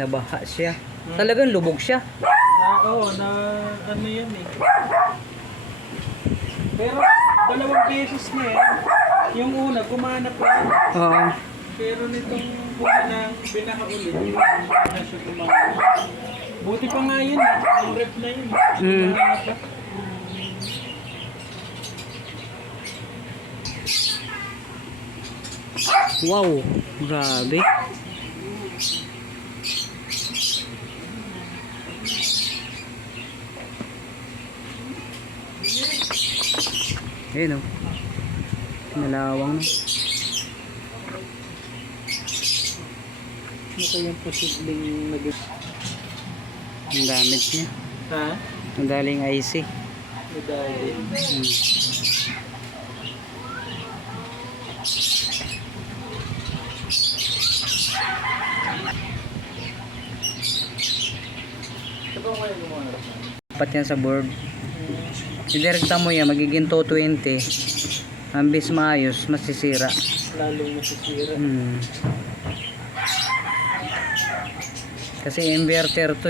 Nabaha siya. Talagang lubog siya. Ano yan eh. Pero dalawang beses na yan. Yung una, gumana pa yan. Oo. Pero nitong buwan na binaha ulit, hindi na siya gumana. Buti pa nga yun, yung rep na yun. Gumana pa. Wow, grabe. Ayun o. Nalawang na. Ano kayang posibleng nag- Ang damage niya. Ha? Ang daling IC. Dahil. Dapat yan sa board. Idirekta mo yan, magiging 220. Ambis maayos, masisira. Lalong masisira. Kasi inverter to.